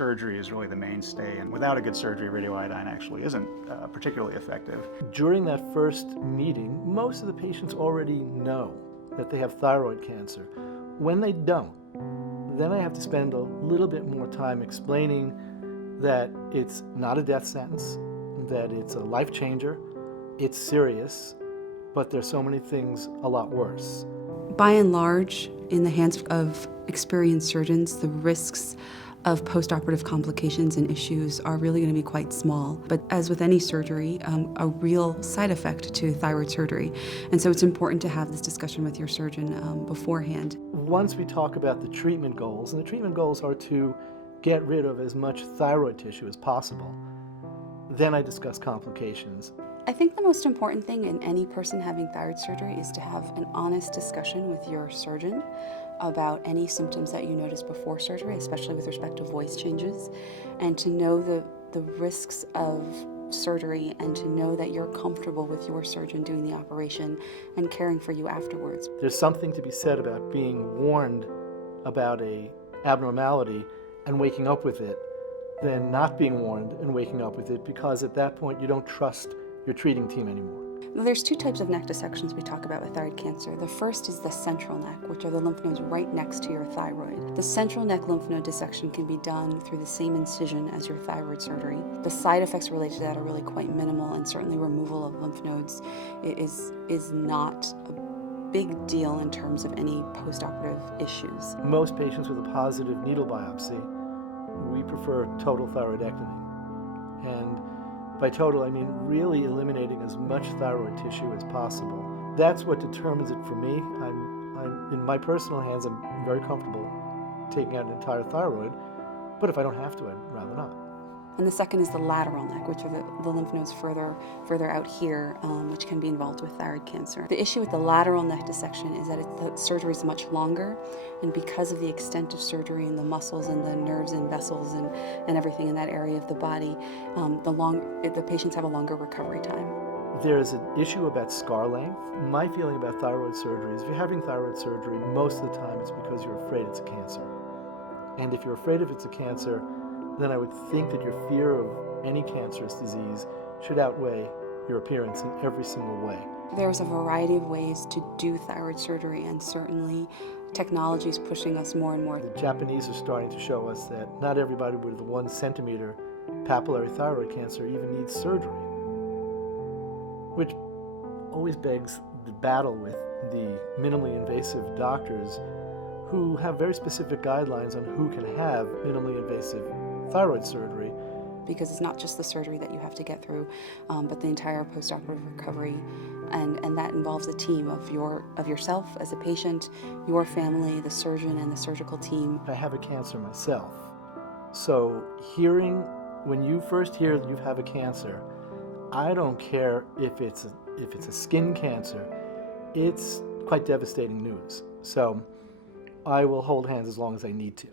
surgery is really the mainstay, and without a good surgery, radioiodine actually isn't particularly effective. During that first meeting, most of the patients already know that they have thyroid cancer. When they don't, then I have to spend a little bit more time explaining that it's not a death sentence, that it's a life changer, it's serious, but there's so many things a lot worse. By and large, in the hands of experienced surgeons, the risks of postoperative complications and issues are really going to be quite small. But as with any surgery, a real side effect to thyroid surgery. And so it's important to have this discussion with your surgeon beforehand. Once we talk about the treatment goals, and the treatment goals are to get rid of as much thyroid tissue as possible, then I discuss complications. I think the most important thing in any person having thyroid surgery is to have an honest discussion with your surgeon about any symptoms that you notice before surgery, especially with respect to voice changes, and to know the risks of surgery and to know that you're comfortable with your surgeon doing the operation and caring for you afterwards. There's something to be said about being warned about an abnormality and waking up with it than not being warned and waking up with it, because at that point you don't trust your treating team anymore. There's two types of neck dissections we talk about with thyroid cancer. The first is the central neck, which are the lymph nodes right next to your thyroid. The central neck lymph node dissection can be done through the same incision as your thyroid surgery. The side effects related to that are really quite minimal, and certainly removal of lymph nodes is not a big deal in terms of any postoperative issues. Most patients with a positive needle biopsy, we prefer total thyroidectomy. And by total, I mean really eliminating as much thyroid tissue as possible. That's what determines it for me. I'm in my personal hands, I'm very comfortable taking out an entire thyroid, but if I don't have to, I'd rather not. And the second is the lateral neck, which are the lymph nodes further out here, which can be involved with thyroid cancer. The issue with the lateral neck dissection is that the surgery is much longer, and because of the extent of surgery and the muscles and the nerves and vessels and everything in that area of the body, the patients have a longer recovery time. There's an issue about scar length. My feeling about thyroid surgery is if you're having thyroid surgery, most of the time it's because you're afraid it's a cancer. And if you're afraid if it's a cancer, then I would think that your fear of any cancerous disease should outweigh your appearance in every single way. There's a variety of ways to do thyroid surgery, and certainly technology is pushing us more and more. The Japanese are starting to show us that not everybody with the 1 centimeter papillary thyroid cancer even needs surgery, which always begs the battle with the minimally invasive doctors who have very specific guidelines on who can have minimally invasive thyroid surgery. Because it's not just the surgery that you have to get through, but the entire postoperative recovery, and that involves a team of yourself as a patient, your family, the surgeon, and the surgical team. I have a cancer myself, so when you first hear that you have a cancer, I don't care if it's a skin cancer. It's quite devastating news. So I will hold hands as long as I need to.